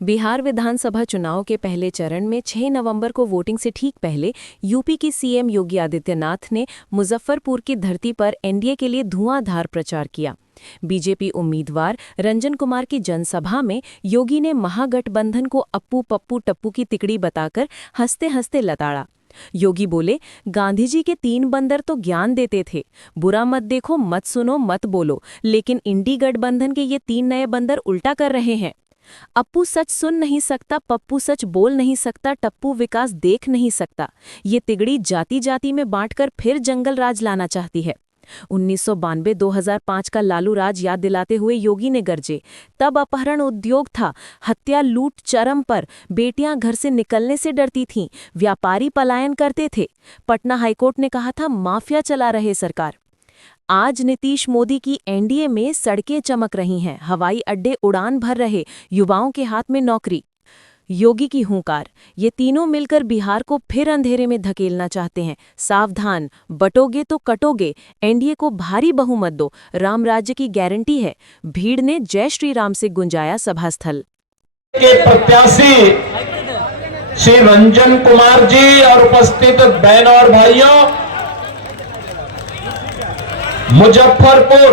बिहार विधानसभा चुनाव के पहले चरण में 6 नवंबर को वोटिंग से ठीक पहले यूपी की सीएम योगी आदित्यनाथ ने मुजफ्फरपुर की धरती पर एनडीए के लिए धुआंधार प्रचार किया। बीजेपी उम्मीदवार रंजन कुमार की जनसभा में योगी ने महागठबंधन को अप्पू पप्पू टप्पू की तिकड़ी बताकर हंसते हंसते लताड़ा। योगी बोले, गांधी जी के 3 बंदर तो ज्ञान देते थे, बुरा मत देखो, मत सुनो, मत बोलो, लेकिन इंडी गठबंधन के ये 3 नए बंदर उल्टा कर रहे हैं। अप्पू सच सुन नहीं सकता, पप्पू सच बोल नहीं सकता, टप्पू विकास देख नहीं सकता। ये तिगड़ी जाति जाति में बांटकर फिर जंगल राज लाना चाहती है। 1992-2005 का लालू राज याद दिलाते हुए योगी ने गरजे, तब अपहरण उद्योग था, हत्या लूट चरम पर, बेटियां घर से निकलने से डरती थीं, व्यापारी पलायन करते थे। पटना हाईकोर्ट ने कहा था माफिया चला रहे सरकार। आज नीतीश मोदी की एनडीए में सड़कें चमक रही हैं, हवाई अड्डे उड़ान भर रहे, युवाओं के हाथ में नौकरी। योगी की हुंकार, ये तीनों मिलकर बिहार को फिर अंधेरे में धकेलना चाहते हैं। सावधान, बटोगे तो कटोगे, एनडीए को भारी बहुमत दो, राम राज्य की गारंटी है। भीड़ ने जय श्री राम से गुंजाया सभास्थल। के प्रत्याशी श्री रंजन कुमार जी और उपस्थित बहन और भाइयों, मुजफ्फरपुर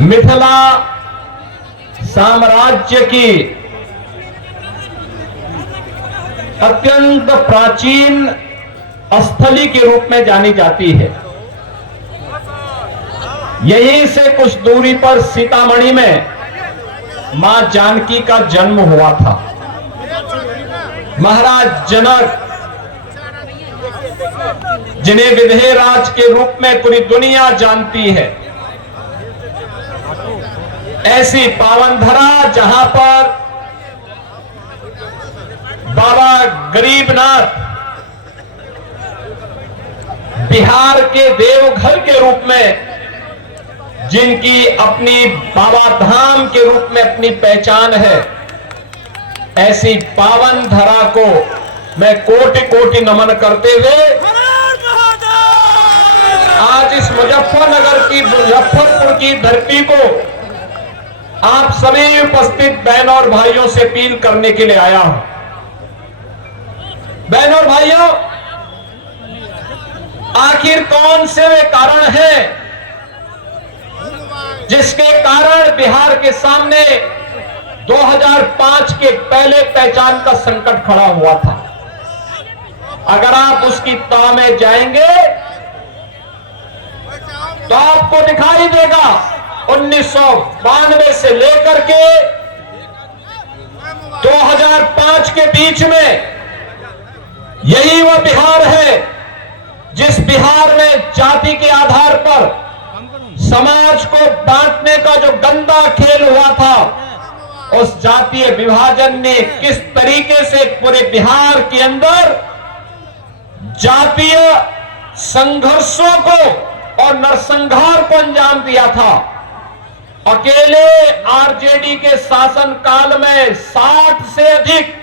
मिथिला साम्राज्य की अत्यंत प्राचीन स्थली के रूप में जानी जाती है। यहीं से कुछ दूरी पर सीतामढ़ी में मां जानकी का जन्म हुआ था। महाराज जनक, जिन्हें विधेय राज के रूप में पूरी दुनिया जानती है, ऐसी पावन धरा जहां पर बाबा गरीबनाथ बिहार के देवघर के रूप में, जिनकी अपनी बाबा धाम के रूप में अपनी पहचान है, ऐसी पावन धरा को मैं कोटि कोटि नमन करते हुए आज इस मुजफ्फरपुर की धरती को आप सभी उपस्थित बहन और भाइयों से अपील करने के लिए आया हूं। बहन और भाइयों, आखिर कौन से वे कारण हैं जिसके कारण बिहार के सामने 2005 के पहले पहचान का संकट खड़ा हुआ था? अगर आप उसकी तह में जाएंगे तो आपको दिखाई देगा 1992 से लेकर के 2005 के बीच में यही वह बिहार है जिस बिहार में जाति के आधार पर समाज को बांटने का जो गंदा खेल हुआ था, उस जातीय विभाजन ने किस तरीके से पूरे बिहार के अंदर जातीय संघर्षों को और नरसंहार को अंजाम दिया था। अकेले आरजेडी के शासन काल में 60 से अधिक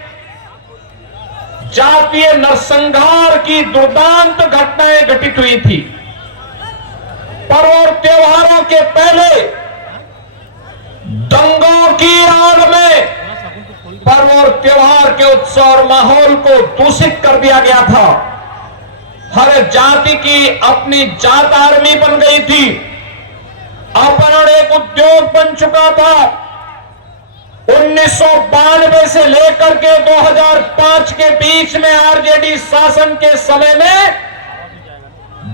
जातीय नरसंहार की दुर्दांत घटनाएं घटित हुई थी। पर्व और त्योहारों के पहले दंगों की आड़ में पर्व और त्योहार के उत्सव और माहौल को दूषित कर दिया गया था। हर जाति की अपनी जात आर्मी बन गई थी। अपहरण एक उद्योग बन चुका था। 1992 से लेकर के 2005 के बीच में आरजेडी शासन के समय में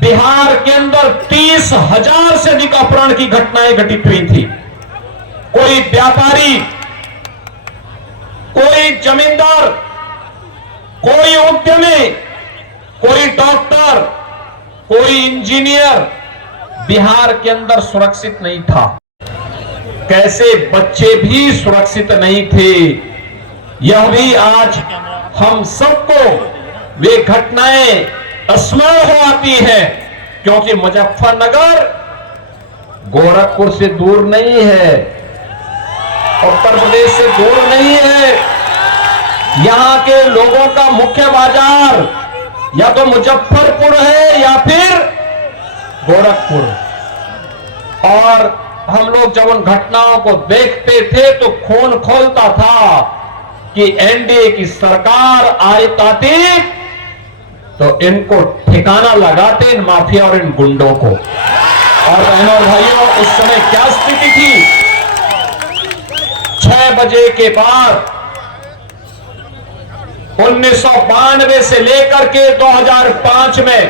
बिहार के अंदर 30,000 से अधिक अपहरण की घटनाएं घटित हुई थी। कोई व्यापारी, कोई जमींदार, कोई उद्यमी, कोई डॉक्टर, कोई इंजीनियर बिहार के अंदर सुरक्षित नहीं था। कैसे बच्चे भी सुरक्षित नहीं थे, यह भी आज हम सबको वे घटनाएं स्मरण हो आती है, क्योंकि मुजफ्फरनगर गोरखपुर से दूर नहीं है, उत्तर प्रदेश से दूर नहीं है। यहां के लोगों का मुख्य बाजार या तो मुजफ्फरपुर है या फिर गोरखपुर। और हम लोग जब उन घटनाओं को देखते थे तो खून खौलता था कि एनडीए की सरकार आती तो इनको ठिकाना लगाते, इन माफिया और इन गुंडों को। और बहनों और भाइयों, उस समय क्या स्थिति थी? 6 बजे के बाद 1992 से लेकर के 2005 में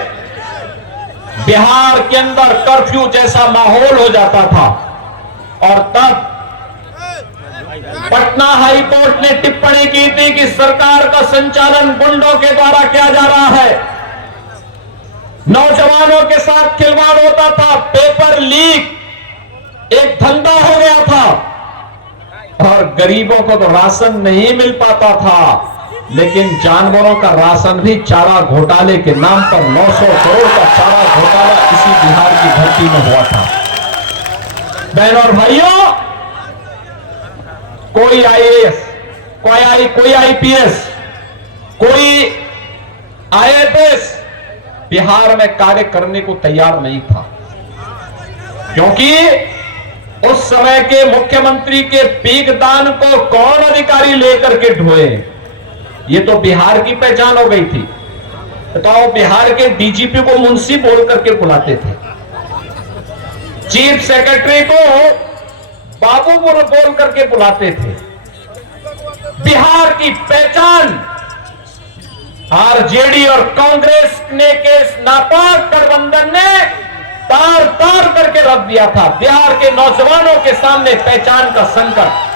बिहार के अंदर कर्फ्यू जैसा माहौल हो जाता था। और तब पटना हाई कोर्ट ने टिप्पणी की थी कि सरकार का संचालन गुंडों के द्वारा किया जा रहा है, नौजवानों के साथ खिलवाड़ होता था, पेपर लीक एक धंधा हो गया था, और गरीबों को तो राशन नहीं मिल पाता था, लेकिन जानवरों का राशन भी चारा घोटाले के नाम पर 900 करोड़ का चारा घोटाला इसी बिहार की धरती में हुआ था। बहनों और भाइयों, कोई आईएएस, कोई आईपीएस, कोई आईएफएस बिहार में कार्य करने को तैयार नहीं था, क्योंकि उस समय के मुख्यमंत्री के पीकदान को कौन अधिकारी लेकर के ढोए? ये तो बिहार की पहचान हो गई थी। बताओ, बिहार के डीजीपी को मुंशी बोल करके बुलाते थे, चीफ सेक्रेटरी को बाबू बोल करके बुलाते थे। बिहार की पहचान आरजेडी और कांग्रेस ने के नापाक गठबंधन ने तार तार करके रख दिया था। बिहार के नौजवानों के सामने पहचान का संकट।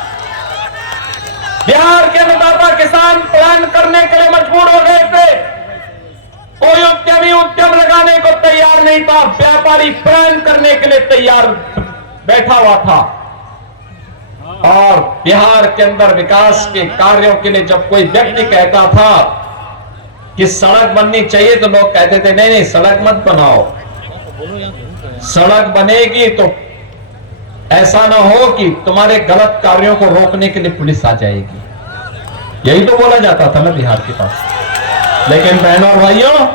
बिहार के अन्नदाता किसान प्लान करने के लिए मजबूर हो गए थे। कोई उद्यमी उद्यम लगाने को तैयार नहीं था, व्यापारी प्लान करने के लिए तैयार बैठा हुआ था। और बिहार के अंदर विकास के कार्यों के लिए जब कोई व्यक्ति कहता था कि सड़क बननी चाहिए, तो लोग कहते थे नहीं नहीं, सड़क मत बनाओ, सड़क बनेगी तो ऐसा ना हो कि तुम्हारे गलत कार्यों को रोकने के लिए पुलिस आ जाएगी। यही तो बोला जाता था ना बिहार के पास। लेकिन बहनों और भाइयों,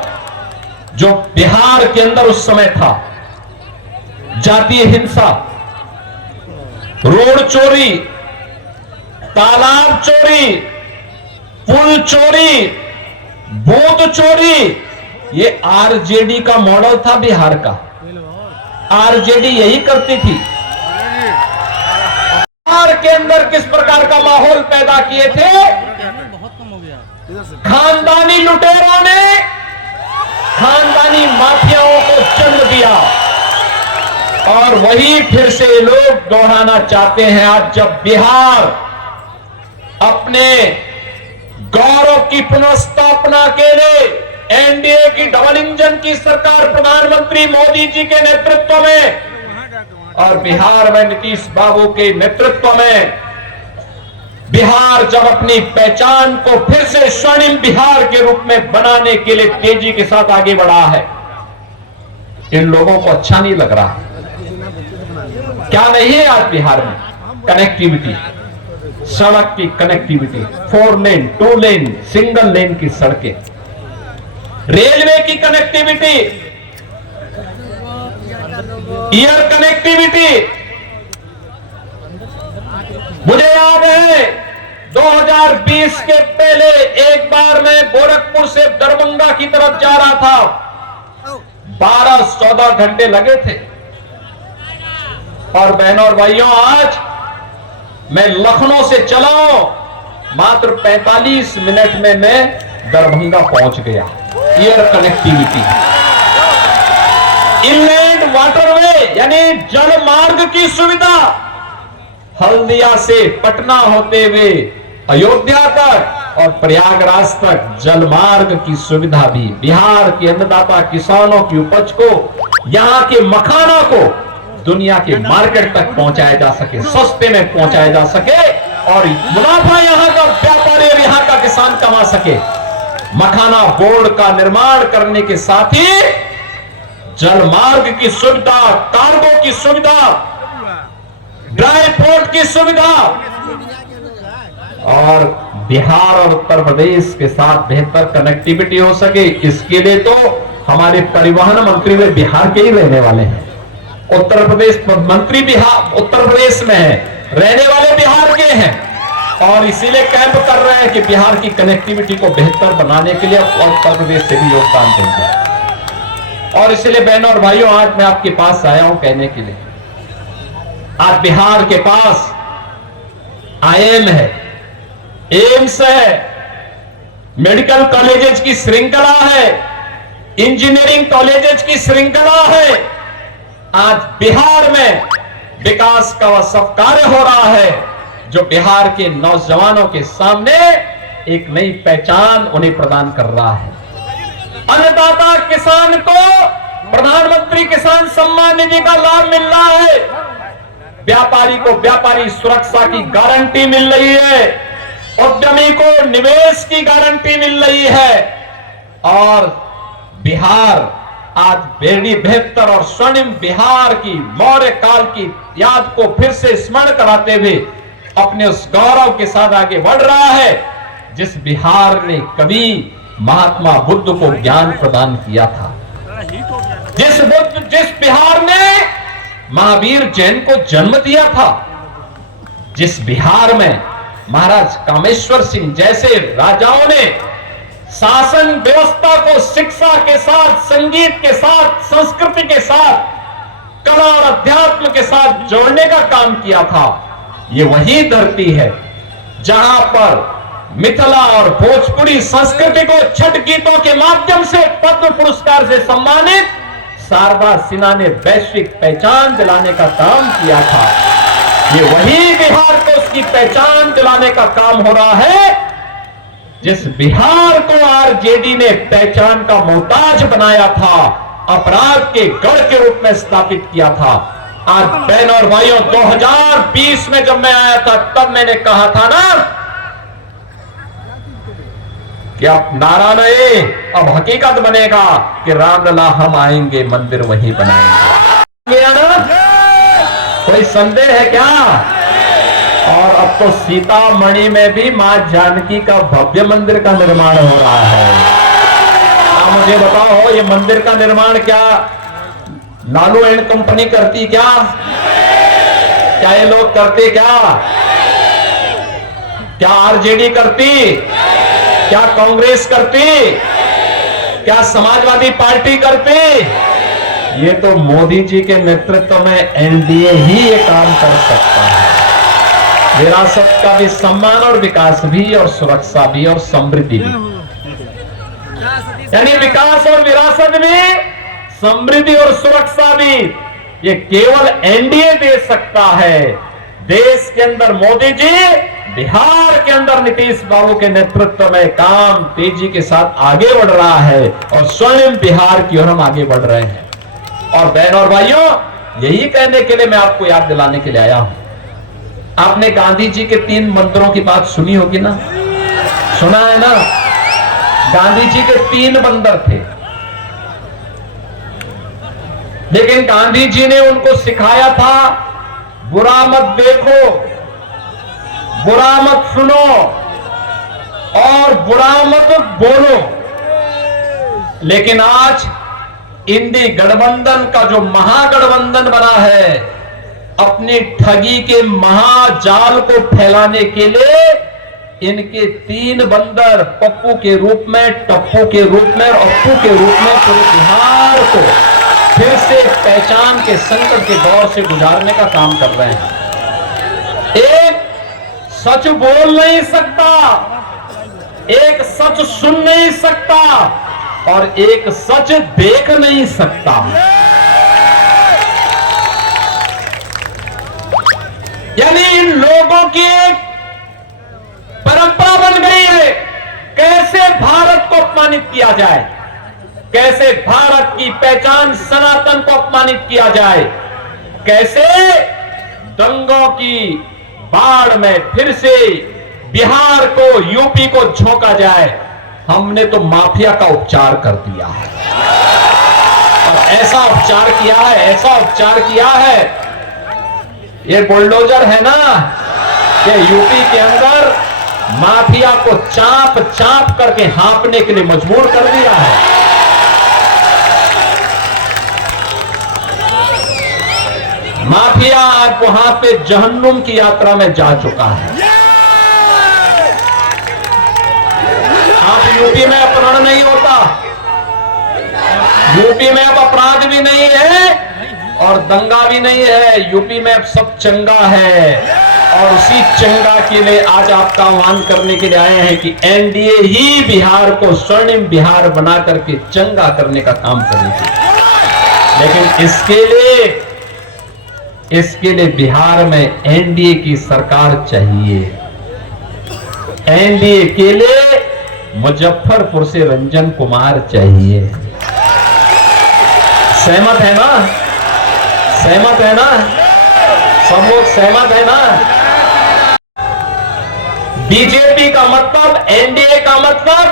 जो बिहार के अंदर उस समय था, जातीय हिंसा, रोड चोरी, तालाब चोरी, पुल चोरी, बूथ चोरी, ये आरजेडी का मॉडल था बिहार का। आरजेडी यही करती थी। बिहार के अंदर किस प्रकार का माहौल पैदा किए थे? खानदानी लुटेरों ने खानदानी माफियाओं को जन्म दिया, और वही फिर से लोग दोहराना चाहते हैं। आज जब बिहार अपने गौरव की पुनर्स्थापना के लिए एनडीए की डबल इंजन की सरकार प्रधानमंत्री मोदी जी के नेतृत्व में और बिहार में नीतीश बाबू के नेतृत्व में बिहार जब अपनी पहचान को फिर से स्वर्णिम बिहार के रूप में बनाने के लिए तेजी के साथ आगे बढ़ा है, इन लोगों को अच्छा नहीं लग रहा। क्या नहीं है आज बिहार में? कनेक्टिविटी, सड़क की कनेक्टिविटी, 4 लेन, 2 लेन, सिंगल लेन की सड़कें, रेलवे की कनेक्टिविटी, एयर कनेक्टिविटी। मुझे याद है 2020 के पहले एक बार मैं गोरखपुर से दरभंगा की तरफ जा रहा था, 12-14 घंटे लगे थे। और बहनों और भाइयों, आज मैं लखनऊ से चला हूं, मात्र 45 मिनट में मैं दरभंगा पहुंच गया। एयर कनेक्टिविटी, इनलैंड वाटरवे यानी जल मार्ग की सुविधा, हल्दिया से पटना होते हुए अयोध्या तक और प्रयागराज तक जल मार्ग की सुविधा भी बिहार के अन्नदाता किसानों की उपज को, यहां के मखाना को दुनिया के मार्केट तक पहुंचाया जा सके, सस्ते में पहुंचाया जा सके, और मुनाफा यहां का व्यापारी और यहां का किसान कमा सके। मखाना बोर्ड का निर्माण करने के साथ ही जल मार्ग की सुविधा, कार्गो की सुविधा, ड्राई पोर्ट की सुविधा, और बिहार और उत्तर प्रदेश के साथ बेहतर कनेक्टिविटी हो सके, इसके लिए तो हमारे परिवहन मंत्री वे बिहार के ही रहने वाले हैं। उत्तर प्रदेश मंत्री बिहार उत्तर प्रदेश में है, रहने वाले बिहार के हैं और इसीलिए कैंप कर रहे हैं कि बिहार की कनेक्टिविटी को बेहतर बनाने के लिए उत्तर प्रदेश से भी योगदान देंगे। और इसलिए बहनों और भाइयों, आज मैं आपके पास आया हूं कहने के लिए, आज बिहार के पास आईएम है, एम्स है, मेडिकल कॉलेजेस की श्रृंखला है, इंजीनियरिंग कॉलेजेस की श्रृंखला है। आज बिहार में विकास का वह सब कार्य हो रहा है जो बिहार के नौजवानों के सामने एक नई पहचान उन्हें प्रदान कर रहा है। अन्नदाता किसान को प्रधानमंत्री किसान सम्मान निधि का लाभ मिल रहा है, व्यापारी को व्यापारी सुरक्षा की गारंटी मिल रही है, उद्यमी को निवेश की गारंटी मिल रही है और बिहार आज बेहद बेहतर और स्वर्णिम बिहार की मौर्य काल की याद को फिर से स्मरण कराते हुए अपने उस गौरव के साथ आगे बढ़ रहा है जिस बिहार ने कभी महात्मा बुद्ध को ज्ञान प्रदान किया था, जिस बिहार ने महावीर जैन को जन्म दिया था, जिस बिहार में महाराज कामेश्वर सिंह जैसे राजाओं ने शासन व्यवस्था को शिक्षा के साथ, संगीत के साथ, संस्कृति के साथ, कला और अध्यात्म के साथ जोड़ने का काम किया था। ये वही धरती है जहां पर मिथिला और भोजपुरी संस्कृति को छठ गीतों के माध्यम से पद्म पुरस्कार से सम्मानित शारदा सिन्हा ने वैश्विक पहचान दिलाने का काम किया था। ये वही बिहार को उसकी पहचान दिलाने का काम हो रहा है जिस बिहार को आरजेडी ने पहचान का मोहताज बनाया था, अपराध के गढ़ के रूप में स्थापित किया था। आज बहनों और भाइयों, 2020 में जब मैं आया था तब मैंने कहा था ना कि अब नारा नहीं, अब हकीकत बनेगा कि रामलला हम आएंगे, मंदिर वही बनाएंगे। कोई संदेह है क्या? और अब तो सीतामढ़ी में भी मां जानकी का भव्य मंदिर का निर्माण हो रहा है। आप मुझे बताओ, ये मंदिर का निर्माण क्या लालू एंड कंपनी करती क्या ये लोग करते क्या आरजेडी करती, क्या कांग्रेस करती, क्या समाजवादी पार्टी करती? ये तो मोदी जी के नेतृत्व में एनडीए ही ये काम कर सकता है। विरासत का भी सम्मान और विकास भी और सुरक्षा भी और समृद्धि भी, यानी विकास और विरासत भी, समृद्धि और सुरक्षा भी, ये केवल एनडीए दे सकता है। देश के अंदर मोदी जी, बिहार के अंदर नीतीश बाबू के नेतृत्व में काम तेजी के साथ आगे बढ़ रहा है और स्वर्णिम बिहार की ओर हम आगे बढ़ रहे हैं। और बहनों और भाइयों, यही कहने के लिए मैं आपको याद दिलाने के लिए आया हूं। आपने गांधी जी के 3 मंदिरों की बात सुनी होगी ना, सुना है ना? गांधी जी के 3 बंदर थे, लेकिन गांधी जी ने उनको सिखाया था बुरा मत देखो, बुरा मत सुनो और बुरा मत बोलो। लेकिन आज इंडी गठबंधन का जो महागठबंधन बना है, अपनी ठगी के महाजाल को फैलाने के लिए इनके 3 बंदर पप्पू के रूप में, टप्पू के रूप में और अप्पू के रूप में पूरे बिहार को फिर से पहचान के संकट के दौर से गुजारने का काम कर रहे हैं। एक सच बोल नहीं सकता, एक सच सुन नहीं सकता और एक सच देख नहीं सकता। यानी इन लोगों की एक परंपरा बन गई है, कैसे भारत को अपमानित किया जाए, कैसे भारत की पहचान सनातन को अपमानित किया जाए, कैसे दंगों की बाढ़ में फिर से बिहार को, यूपी को झोंका जाए। हमने तो माफिया का उपचार कर दिया है और ऐसा उपचार किया है, ऐसा उपचार किया है, ये बुलडोजर है ना, ये यूपी के अंदर माफिया को चाप चाप करके हाँपने के लिए मजबूर कर दिया है। माफिया आज वहां पे जहन्नुम की यात्रा में जा चुका है। आप यूपी में अपहरण नहीं होता, यूपी में अब अपराध भी नहीं है और दंगा भी नहीं है, यूपी में अब सब चंगा है। और उसी चंगा के लिए आज आपका आह्वान करने के लिए आए हैं कि एनडीए ही बिहार को स्वर्णिम बिहार बना करके चंगा करने का काम करेगी। लेकिन इसके लिए बिहार में एनडीए की सरकार चाहिए। एनडीए के लिए मुजफ्फरपुर से रंजन कुमार चाहिए। सहमत है ना? सहमत है ना? सब लोग सहमत है ना? बीजेपी का मतलब, एनडीए का मतलब,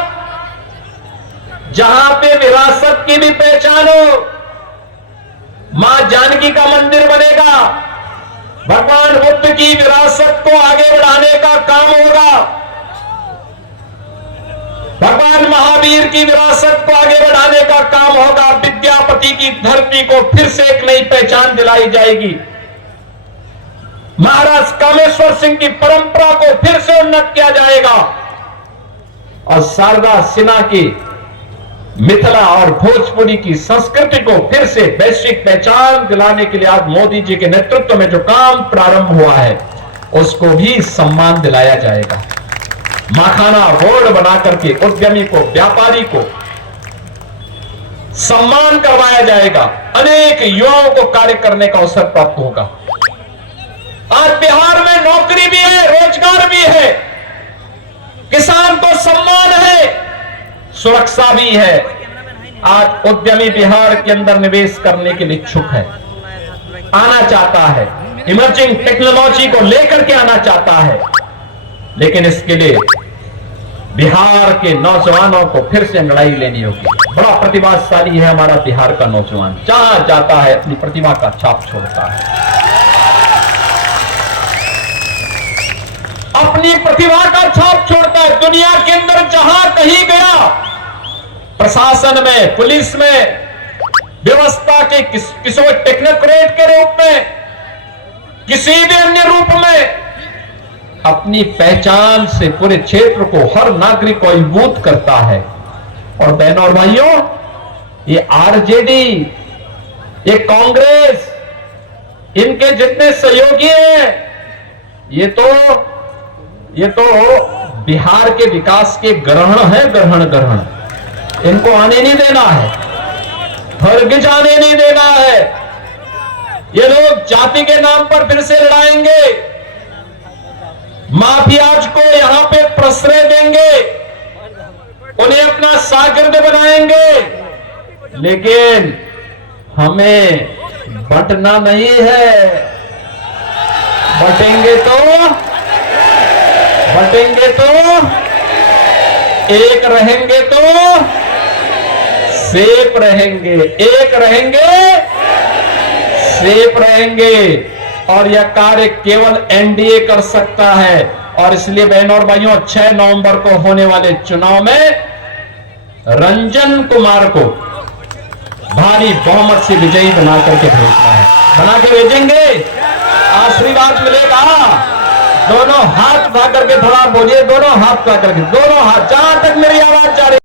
जहां पे विरासत की भी पहचान हो, मां जानकी का मंदिर बनेगा, भगवान बुद्ध की विरासत को आगे बढ़ाने का काम होगा, भगवान महावीर की विरासत को आगे बढ़ाने का काम होगा, विद्यापति की धरती को फिर से एक नई पहचान दिलाई जाएगी, महाराज कामेश्वर सिंह की परंपरा को फिर से उन्नत किया जाएगा और शारदा सिन्हा की मिथिला और भोजपुरी की संस्कृति को फिर से वैश्विक पहचान दिलाने के लिए आज मोदी जी के नेतृत्व में जो काम प्रारंभ हुआ है उसको भी सम्मान दिलाया जाएगा। माखाना रोड बना करके उद्यमी को, व्यापारी को सम्मान करवाया जाएगा, अनेक युवाओं को कार्य करने का अवसर प्राप्त होगा। आज बिहार में नौकरी भी है, रोजगार भी है, किसान को सम्मान है, सुरक्षा भी है। आज उद्यमी बिहार के अंदर निवेश करने के लिए इच्छुक है, आना चाहता है, इमर्जिंग टेक्नोलॉजी को लेकर के आना चाहता है। लेकिन इसके लिए बिहार के नौजवानों को फिर से लड़ाई लेनी होगी। बड़ा प्रतिभाशाली है हमारा बिहार का नौजवान, जहां जाता है अपनी प्रतिभा का छाप छोड़ता है, अपनी प्रतिभा का छाप छोड़ता है। दुनिया के अंदर जहां कहीं गया, प्रशासन में, पुलिस में, व्यवस्था के किसी टेक्नोक्रेट के रूप में, किसी भी अन्य रूप में अपनी पहचान से पूरे क्षेत्र को, हर नागरिक को अभिभूत करता है। और बहनों और भाइयों, ये आरजेडी, ये कांग्रेस, इनके जितने सहयोगी हैं, ये तो बिहार के विकास के ग्रहण है, ग्रहण। इनको आने नहीं देना है, हरगिज आने नहीं देना है। ये लोग जाति के नाम पर फिर से लड़ाएंगे, माफियाज को यहां पे प्रश्रय देंगे, उन्हें अपना शागिर्द बनाएंगे। लेकिन हमें बंटना नहीं है, बटेंगे तो एक रहेंगे तो सेफ रहेंगे, एक रहेंगे सेफ रहेंगे। और यह कार्य केवल एनडीए कर सकता है। और इसलिए बहनों और भाइयों, 6 नवंबर को होने वाले चुनाव में रंजन कुमार को भारी बहुमत से विजयी बना करके भेजना है, बना के भेजेंगे, आशीर्वाद मिलेगा। दोनों हाथ उठा करके थोड़ा बोलिए, दोनों हाथ उठा करके, दोनों हाथ, जहां तक मेरी आवाज जा रही